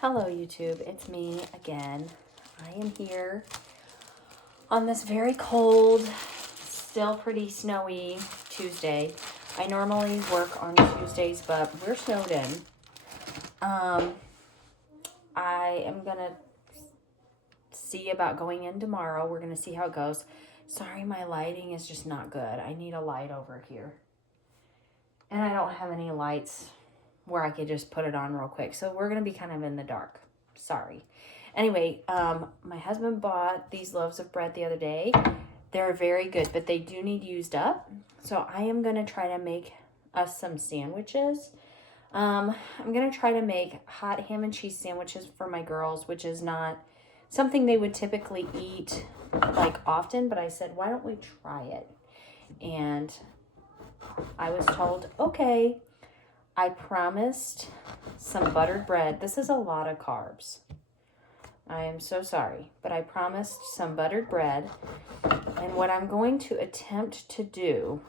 Hello YouTube, it's me again. I am here on this very cold, still pretty snowy Tuesday. I normally work on Tuesdays, but we're snowed in. I am gonna see about going in tomorrow. We're gonna see how it goes. Sorry, my lighting is just not good. I need a light over here. And I don't have any lights where I could just put it on real quick. So we're going to be kind of in the dark. Sorry. Anyway, my husband bought these loaves of bread the other day. They're very good, but they do need used up. So I am going to try to make us some sandwiches. I'm going to try to make hot ham and cheese sandwiches for my girls, which is not something they would typically eat like often, but I said, why don't we try it? And I was told, okay. I promised some buttered bread. This is a lot of carbs. I am so sorry, but I promised some buttered bread. And what I'm going to attempt to do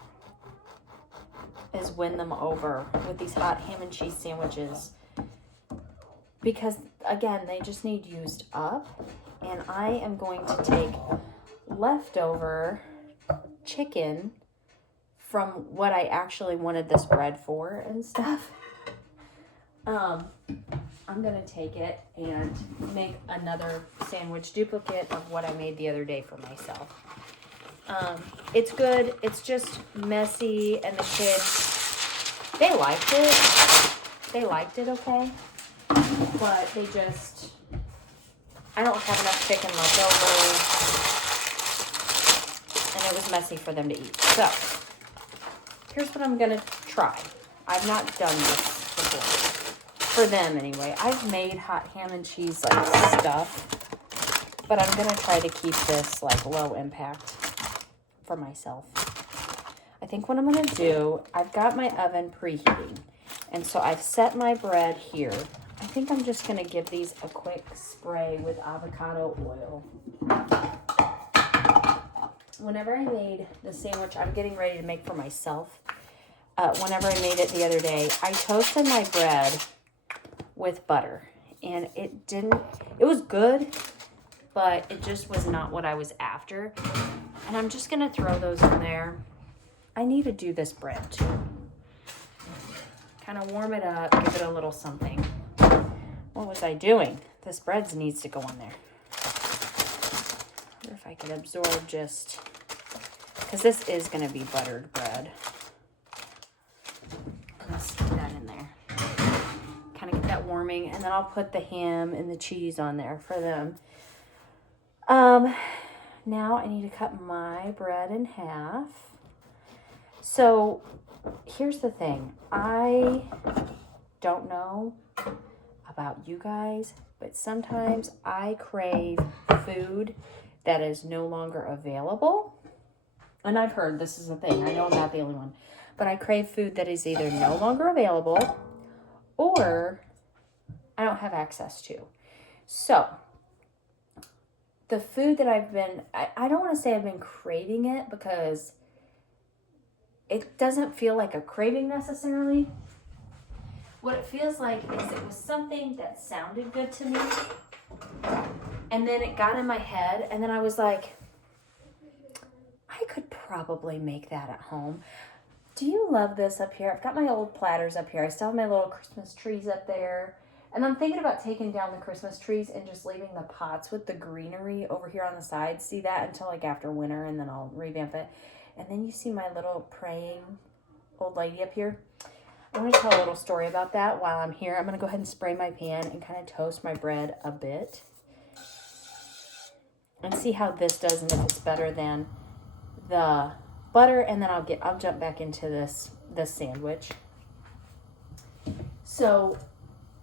is win them over with these hot ham and cheese sandwiches. Because, again, they just need used up. And I am going to take leftover chicken from what I actually wanted this bread for and stuff. I'm going to take it and make another sandwich duplicate of what I made the other day for myself. It's good. It's just messy, and the kids, they liked it. They liked it okay. But they just, I don't have enough chicken left over, and it was messy for them to eat. So, here's what I'm going to try. I've not done this before. For them, anyway. I've made hot ham and cheese, like, stuff. But I'm going to try to keep this, like, low impact for myself. I think what I'm going to do, I've got my oven preheating. And so I've set my bread here. I think I'm just going to give these a quick spray with avocado oil. Whenever I made the sandwich I'm getting ready to make for myself, whenever I made it the other day, I toasted my bread with butter. And it was good, but it just was not what I was after. And I'm just going to throw those in there. I need to do this bread too. Kind of warm it up, give it a little something. What was I doing? This bread needs to go in there. I wonder if I could absorb just, because this is going to be buttered bread. Let's stick that in there. Kind of get that warming, and then I'll put the ham and the cheese on there for them. Now I need to cut my bread in half. So here's the thing. I don't know about you guys, but sometimes I crave food that is no longer available. And I've heard this is a thing. I know I'm not the only one. But I crave food that is either no longer available or I don't have access to. So, the food that I've been, I don't want to say I've been craving it because it doesn't feel like a craving necessarily. What it feels like is it was something that sounded good to me. And then it got in my head, and then I was like, I could probably make that at home. Do you love this up here? I've got my old platters up here. I still have my little Christmas trees up there. And I'm thinking about taking down the Christmas trees and just leaving the pots with the greenery over here on the side. See that until like after winter, and then I'll revamp it. And then you see my little praying old lady up here. I'm going to tell a little story about that while I'm here. I'm going to go ahead and spray my pan and kind of toast my bread a bit. And see how this does and if it's better than the butter. And then I'll jump back into this sandwich. So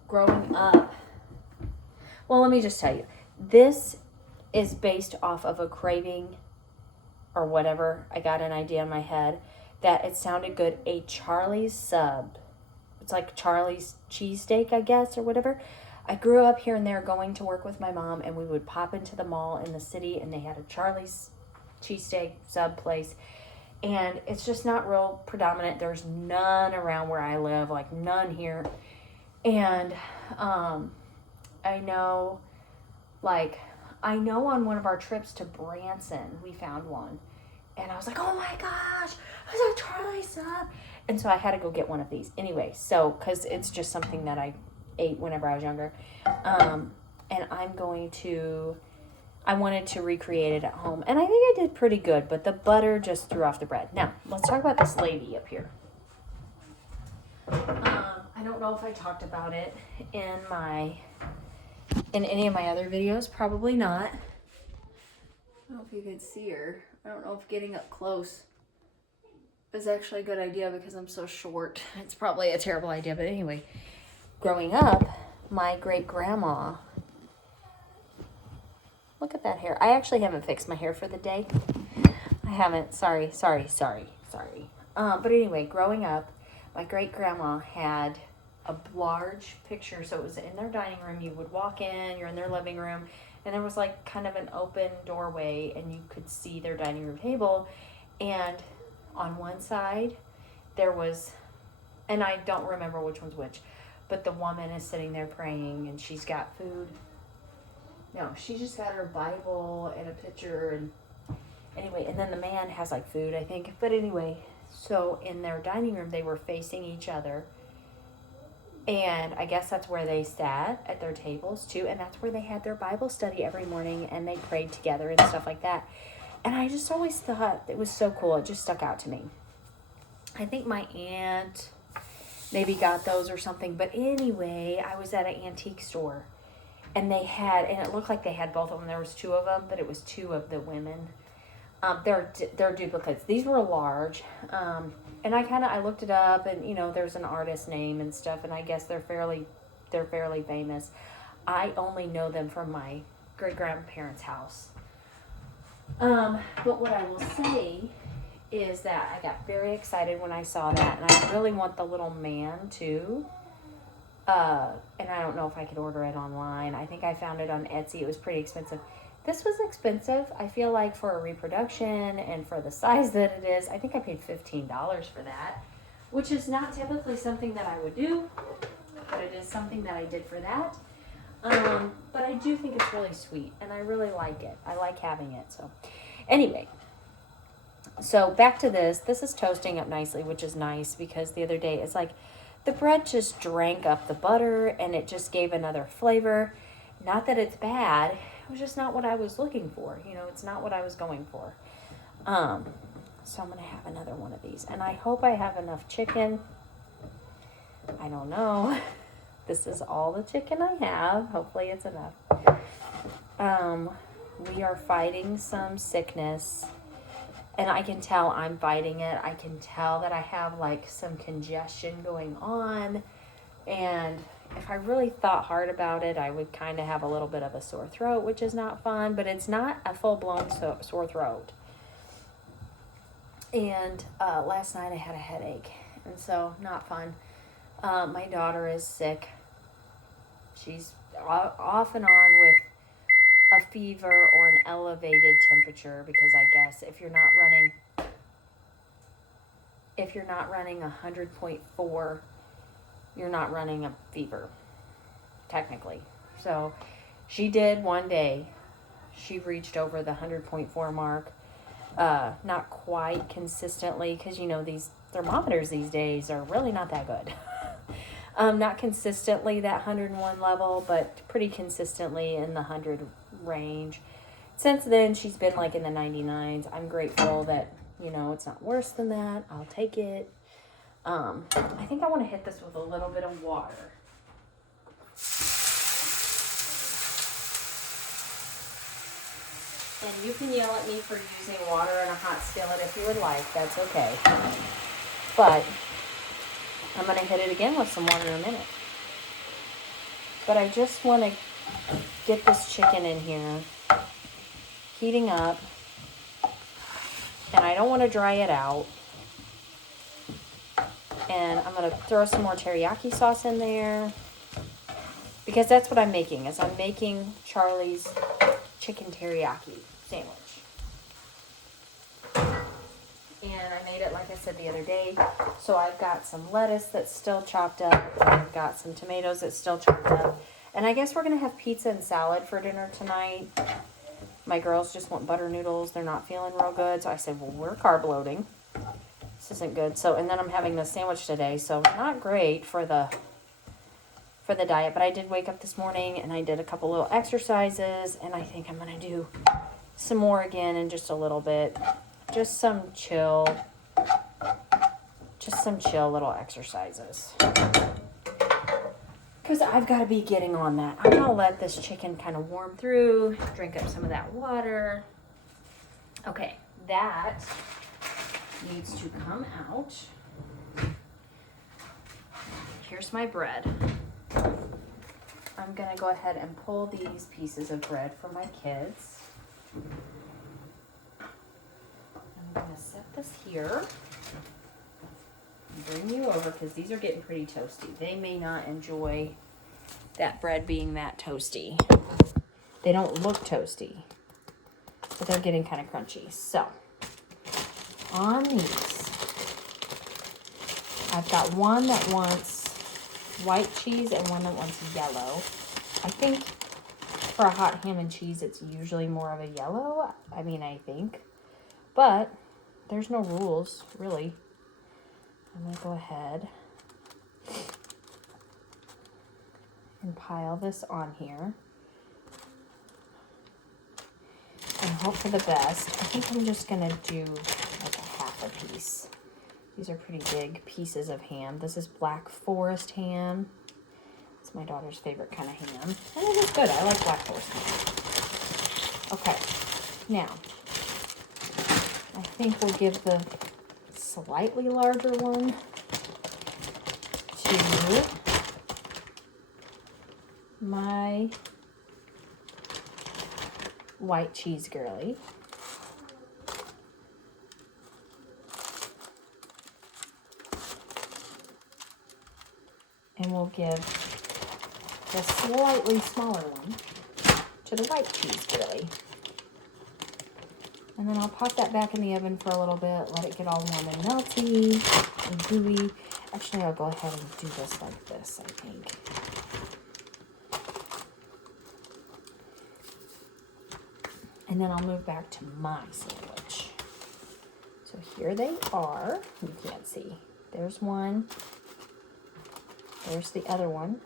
growing up, well, let me just tell you, this is based off of a craving or whatever. I got an idea in my head that it sounded good. A Charlie's sub. It's like Charlie's cheesesteak, I guess, or whatever. I grew up here and there going to work with my mom, and we would pop into the mall in the city, and they had a Charlie's cheesesteak sub place. And it's just not real predominant. There's none around where I live, like none here. And I know, like, I know on one of our trips to Branson, we found one. And I was like, oh my gosh, I saw Charlie's sub. And so I had to go get one of these. Anyway, so, because it's just something that I ate whenever I was younger. And I wanted to recreate it at home. And I think I did pretty good, but the butter just threw off the bread. Now, let's talk about this lady up here. I don't know if I talked about it in any of my other videos. Probably not. I don't know if you could see her. I don't know if getting up close is actually a good idea because I'm so short. It's probably a terrible idea, but anyway. Growing up, my great-grandma, look at that hair. I actually haven't fixed my hair for the day. I haven't. Sorry. But anyway, growing up, my great-grandma had a large picture. So it was in their dining room. You would walk in, you're in their living room, and there was like kind of an open doorway, and you could see their dining room table. And on one side, there was, and I don't remember which one's which, but the woman is sitting there praying, and she's got food. No, she just got her Bible and a picture, and anyway, and then the man has like food, I think. But anyway, so in their dining room, they were facing each other. And I guess that's where they sat at their tables too. And that's where they had their Bible study every morning, and they prayed together and stuff like that. And I just always thought it was so cool. It just stuck out to me. I think my aunt maybe got those or something. But anyway, I was at an antique store, and it looked like they had both of them. There was two of them, but it was two of the women. They're duplicates. These were large. And I looked it up, and there's an artist name and stuff, and I guess they're fairly famous. I only know them from my great grandparents' house. But what I will say is that I got very excited when I saw that, and I really want the little man too. And I don't know if I could order it online. I think I found it on Etsy. It was pretty expensive. This was expensive. I feel like for a reproduction and for the size that it is, I think I paid $15 for that, which is not typically something that I would do, but it is something that I did for that. But I do think it's really sweet, and I really like it. I like having it. So anyway, so back to this. This is toasting up nicely, which is nice because the other day it's like the bread just drank up the butter, and it just gave another flavor. Not that it's bad. It was just not what I was looking for. It's not what I was going for. So I'm going to have another one of these. And I hope I have enough chicken. I don't know. This is all the chicken I have. Hopefully it's enough. We are fighting some sickness. And I can tell I'm fighting it. I can tell that I have like some congestion going on. And if I really thought hard about it, I would kind of have a little bit of a sore throat, which is not fun, but it's not a full-blown sore throat. And last night I had a headache, and so not fun. My daughter is sick. She's off and on with a fever or an elevated temperature, because I guess if you're not running 100.4, you're not running a fever, technically. So she did one day. She reached over the 100.4 mark. Not quite consistently, because these thermometers these days are really not that good. Not consistently that 101 level, but pretty consistently in the 100 range. Since then, she's been like in the 99s. I'm grateful that, it's not worse than that. I'll take it. I think I want to hit this with a little bit of water. And you can yell at me for using water in a hot skillet if you would like. That's okay. But I'm going to hit it again with some water in a minute. But I just want to get this chicken in here, heating up. And I don't want to dry it out. And I'm going to throw some more teriyaki sauce in there, because that's what I'm making, is I'm making Charlie's chicken teriyaki sandwich. And I made it, like I said, the other day. So I've got some lettuce that's still chopped up. I've got some tomatoes that's still chopped up. And I guess we're going to have pizza and salad for dinner tonight. My girls just want butter noodles. They're not feeling real good. So I said, well, we're carb loading. This isn't good. So, and then I'm having the sandwich today. So not great for the diet. But I did wake up this morning and I did a couple little exercises. And I think I'm going to do some more again in just a little bit. Just some chill little exercises. Because I've got to be getting on that. I'm going to let this chicken kind of warm through, drink up some of that water. Okay, that needs to come out. Here's my bread. I'm going to go ahead and pull these pieces of bread for my kids. I'm going to set this here. Bring you over because these are getting pretty toasty. They may not enjoy that bread being that toasty. They don't look toasty, but they're getting kind of crunchy. So on these, I've got one that wants white cheese and one that wants yellow. I think for a hot ham and cheese, it's usually more of a yellow. I think, but there's no rules really. I'm going to go ahead and pile this on here and hope for the best. I think I'm just going to do like a half a piece. These are pretty big pieces of ham. This is Black Forest ham. It's my daughter's favorite kind of ham. And it is good. I like Black Forest ham. Okay. Now, I think we'll give the slightly larger one to my white cheese girly. And we'll give the slightly smaller one to the white cheese girly. And then I'll pop that back in the oven for a little bit, let it get all warm and melty and gooey. Actually, I'll go ahead and do this like this, I think. And then I'll move back to my sandwich. So here they are. You can't see. There's one. There's the other one.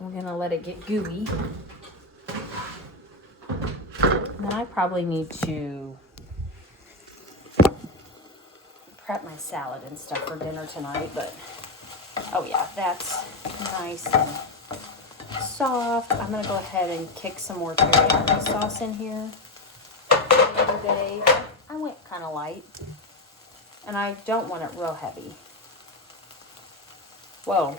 I'm going to let it get gooey. And then I probably need to prep my salad and stuff for dinner tonight, but oh yeah, that's nice and soft. I'm gonna go ahead and kick some more teriyaki sauce in here. The other day, I went kind of light, and I don't want it real heavy. Whoa,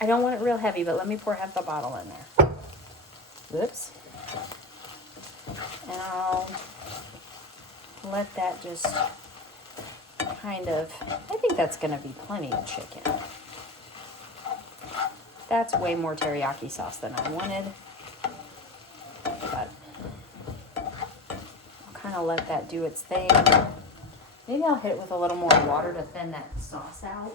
I don't want it real heavy, but let me pour half the bottle in there. Whoops. And I'll let that just kind of, I think that's going to be plenty of chicken. That's way more teriyaki sauce than I wanted. But I'll kind of let that do its thing. Maybe I'll hit it with a little more water to thin that sauce out.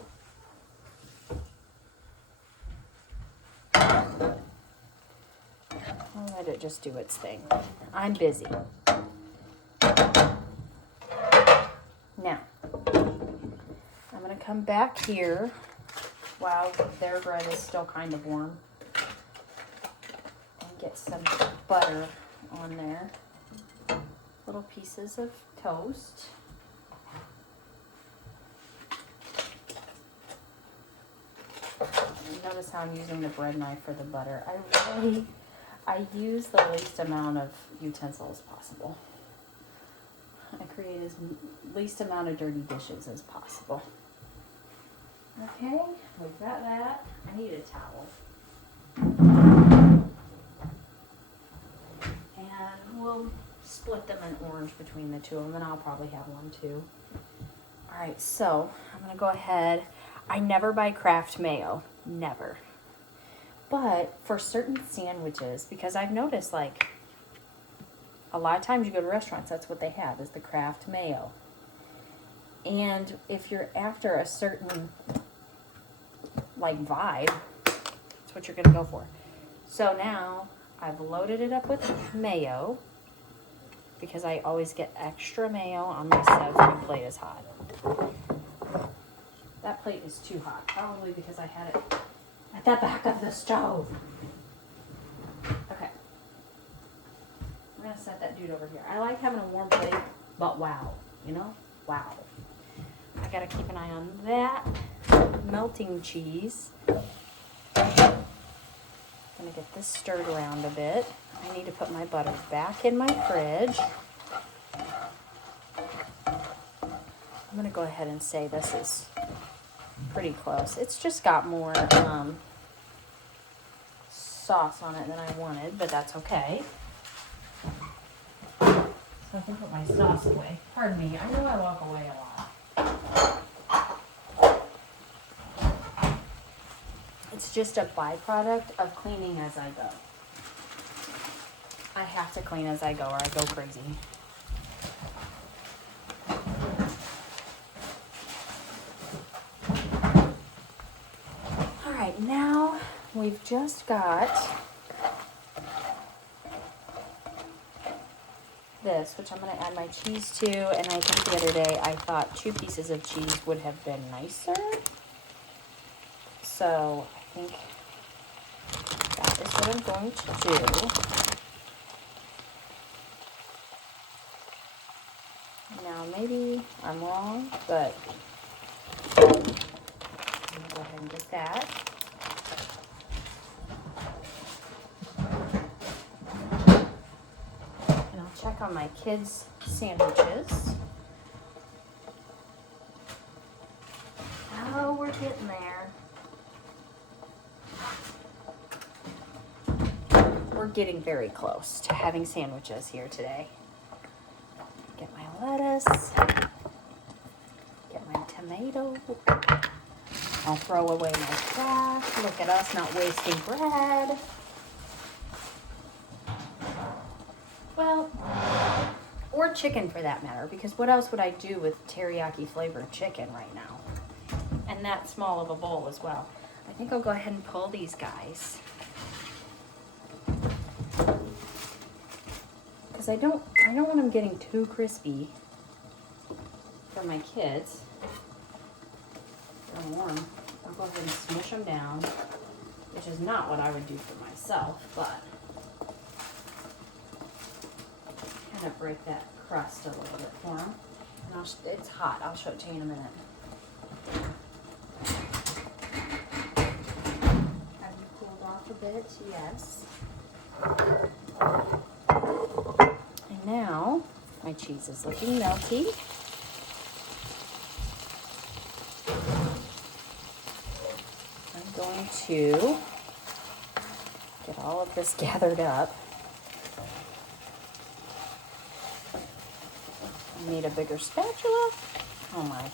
I'll let it just do its thing. I'm busy. Now, I'm going to come back here while their bread is still kind of warm and get some butter on there. Little pieces of toast. Notice how I'm using the bread knife for the butter. I use the least amount of utensils possible. I create as least amount of dirty dishes as possible. Okay, we've got that. I need a towel. And we'll split them in orange between the two of them, and I'll probably have one too. All right, so I'm gonna go ahead. I never buy Kraft mayo, never. But for certain sandwiches, because I've noticed like a lot of times you go to restaurants, that's what they have is the Kraft mayo. And if you're after a certain like vibe, that's what you're gonna go for. So now I've loaded it up with mayo because I always get extra mayo on my stove when the plate is hot. That plate is too hot, probably because I had it at the back of the stove. Okay. I'm gonna set that dude over here. I like having a warm plate, but wow, you know? Wow. I gotta keep an eye on that melting cheese. Gonna get this stirred around a bit. I need to put my butter back in my fridge. I'm gonna go ahead and say this is pretty close. It's just got more sauce on it than I wanted, but that's okay. So I can put my sauce away. Pardon me, I know I walk away a lot. It's just a byproduct of cleaning as I go. I have to clean as I go or I go crazy. All right, now we've just got this, which I'm going to add my cheese to, and I think the other day I thought 2 pieces of cheese would have been nicer. So I think that is what I'm going to do. Now maybe I'm wrong, but I'm going to go ahead and get that. And I'll check on my kids' sandwiches. Oh, we're getting there. We're getting very close to having sandwiches here today. Get my lettuce. Get my tomato. I'll throw away my trash. Look at us not wasting bread. Well, or chicken for that matter, because what else would I do with teriyaki flavored chicken right now? And that small of a bowl as well. I think I'll go ahead and pull these guys. Because I don't want them getting too crispy for my kids. They're warm. I'll go ahead and smush them down, which is not what I would do for myself, but kind of break that crust a little bit for them. And it's hot. I'll show it to you in a minute. Have you cooled off a bit? Yes. And now my cheese is looking melty. I'm going to get all of this gathered up. I need a bigger spatula. Oh my.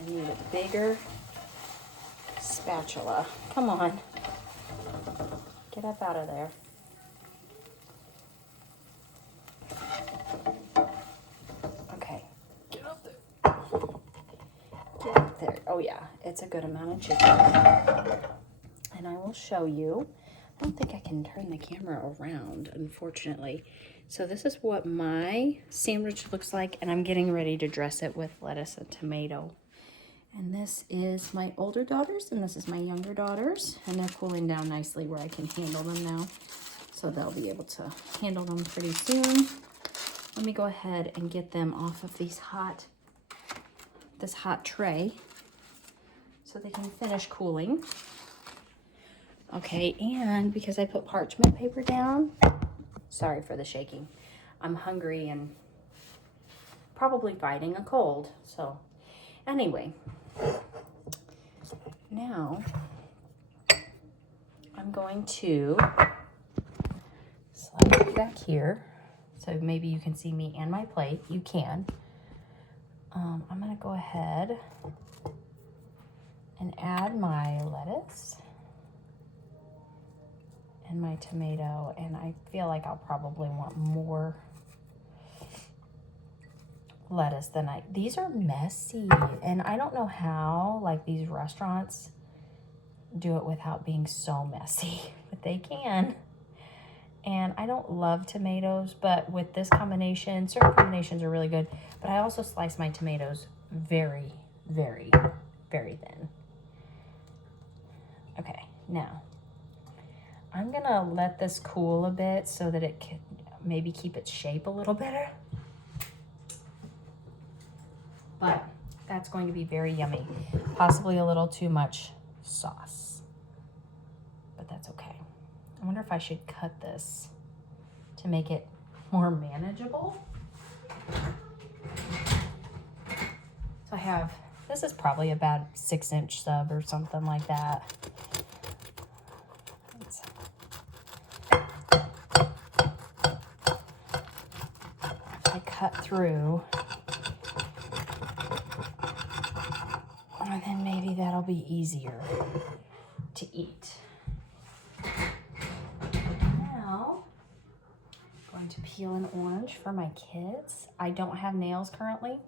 I need a bigger spatula. Come on. Get up out of there. Okay. Get up there. Get up there. Oh yeah, it's a good amount of chicken. And I will show you. I don't think I can turn the camera around, unfortunately. So this is what my sandwich looks like, and I'm getting ready to dress it with lettuce and tomato. And this is my older daughters, and this is my younger daughters, and they're cooling down nicely where I can handle them now. So they'll be able to handle them pretty soon. Let me go ahead and get them off of this hot tray so they can finish cooling. Okay, and because I put parchment paper down, sorry for the shaking, I'm hungry and probably fighting a cold. So anyway, now I'm going to slide it back here so maybe you can see me and my plate. You can. I'm going to go ahead and add my lettuce and my tomato, and I feel like I'll probably want more lettuce than these are messy. And I don't know how, like, these restaurants do it without being so messy, but they can. And I don't love tomatoes, but with this combination, certain combinations are really good. But I also slice my tomatoes very, very, very thin. Okay, now I'm gonna let this cool a bit so that it can maybe keep its shape a little better. But that's going to be very yummy. Possibly a little too much sauce, but that's okay. I wonder if I should cut this to make it more manageable. So I have, this is probably about 6-inch sub or something like that. If I cut through, and then maybe that'll be easier to eat. Now, I'm going to peel an orange for my kids. I don't have nails currently.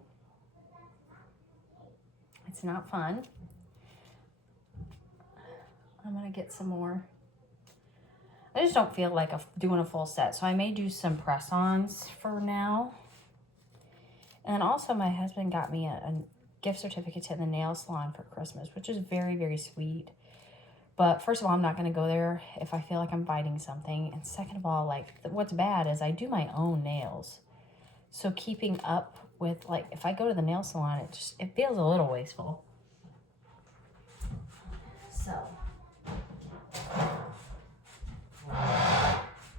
It's not fun. I'm gonna get some more. I just don't feel like doing a full set, so I may do some press-ons for now. And also my husband got me a gift certificate to the nail salon for Christmas, which is very, very sweet. But first of all, I'm not going to go there if I feel like I'm biting something. And second of all, like, what's bad is I do my own nails. So keeping up with, like, if I go to the nail salon, it feels a little wasteful. So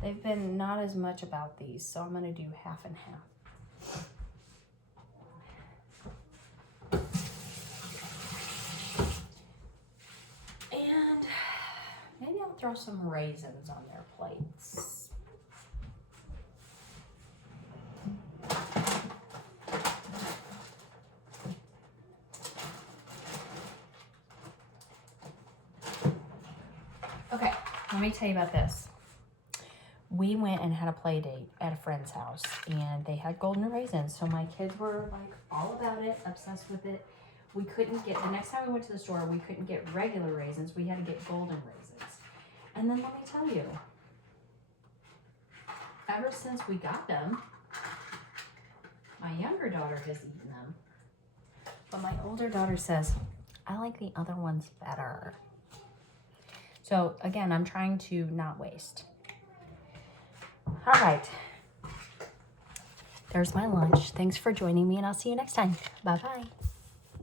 they've been not as much about these, so I'm going to do half and half. Throw some raisins on their plates. Okay, let me tell you about this. We went and had a play date at a friend's house, and they had golden raisins. So my kids were like all about it, obsessed with it. We couldn't get, the next time we went to the store, we couldn't get regular raisins. We had to get golden raisins. And then let me tell you, ever since we got them, my younger daughter has eaten them. But my older daughter says, I like the other ones better. So again, I'm trying to not waste. All right. There's my lunch. Thanks for joining me, and I'll see you next time. Bye-bye.